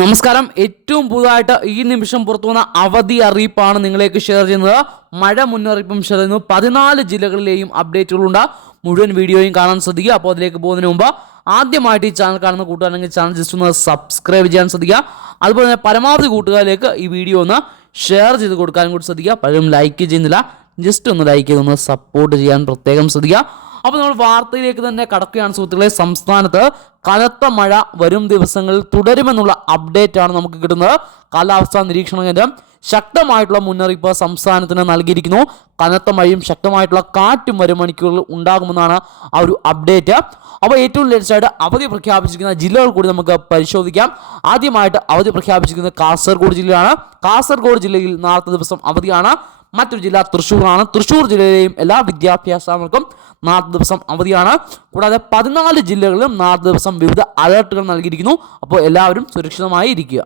നമസ്കാരം. ഏറ്റവും പുതുതായിട്ട് ഈ നിമിഷം പുറത്തു വന്ന അവധി അറിയിപ്പാണ് നിങ്ങളേക്ക് ഷെയർ ചെയ്യുന്നത്. മഴ മുന്നറിയിപ്പും ഷെയർ ചെയ്യുന്നു. പതിനാല് ജില്ലകളിലെയും അപ്ഡേറ്റുകളുണ്ട് മുഴുവൻ വീഡിയോയും കാണാൻ ശ്രദ്ധിക്കുക. അപ്പോൾ അതിലേക്ക് പോകുന്നതിന് മുമ്പ് ആദ്യമായിട്ട് ഈ ചാനൽ കാണുന്ന കൂട്ടുകാരാണെങ്കിൽ ചാനൽ ജസ്റ്റ് ഒന്ന് സബ്സ്ക്രൈബ് ചെയ്യാൻ ശ്രദ്ധിക്കുക. അതുപോലെ തന്നെ പരമാവധി കൂട്ടുകാരിലേക്ക് ഈ വീഡിയോ ഒന്ന് ഷെയർ ചെയ്ത് കൊടുക്കാനും കൂടി ശ്രദ്ധിക്കുക. പലരും ലൈക്ക് ചെയ്യുന്നില്ല. ജസ്റ്റ് ഒന്ന് ലൈക്ക് ചെയ്ത് ഒന്ന് സപ്പോർട്ട് ചെയ്യാൻ പ്രത്യേകം ശ്രദ്ധിക്കുക. അപ്പോൾ നമ്മൾ വാർത്തയിലേക്ക് തന്നെ കടക്കുകയാണ് സുഹൃത്തുക്കളെ. സംസ്ഥാനത്ത് കനത്ത മഴ വരും ദിവസങ്ങളിൽ തുടരുമെന്നുള്ള അപ്ഡേറ്റ് ആണ് നമുക്ക് കിട്ടുന്നത്. കാലാവസ്ഥാ നിരീക്ഷണ കേന്ദ്രം ശക്തമായിട്ടുള്ള മുന്നറിയിപ്പ് സംസ്ഥാനത്തിന് നൽകിയിരിക്കുന്നു. കനത്ത മഴയും ശക്തമായിട്ടുള്ള കാറ്റും വരും മണിക്കൂറിൽ ഉണ്ടാകുമെന്നാണ് ആ ഒരു അപ്ഡേറ്റ് അപ്പോൾ ഏറ്റവും ലേറ്റസ്റ്റ് ആയിട്ട് അവധി പ്രഖ്യാപിച്ചിരിക്കുന്ന ജില്ലകൾ കൂടി നമുക്ക് പരിശോധിക്കാം. ആദ്യമായിട്ട് അവധി പ്രഖ്യാപിച്ചിരിക്കുന്നത് കാസർഗോഡ് ജില്ലയാണ്. കാസർഗോഡ് ജില്ലയിൽ നാളത്തെ ദിവസം അവധിയാണ്. മറ്റൊരു ജില്ല തൃശ്ശൂരാണ്. തൃശ്ശൂർ ജില്ലയിലെയും എല്ലാ വിദ്യാഭ്യാസ സ്ഥാപനങ്ങൾക്കും നാല് ദിവസം അവധിയാണ്. കൂടാതെ പതിനാല് ജില്ലകളിലും നാല് ദിവസം വിവിധ അലർട്ടുകൾ നൽകിയിരിക്കുന്നു. അപ്പോൾ എല്ലാവരും സുരക്ഷിതമായി ഇരിക്കുക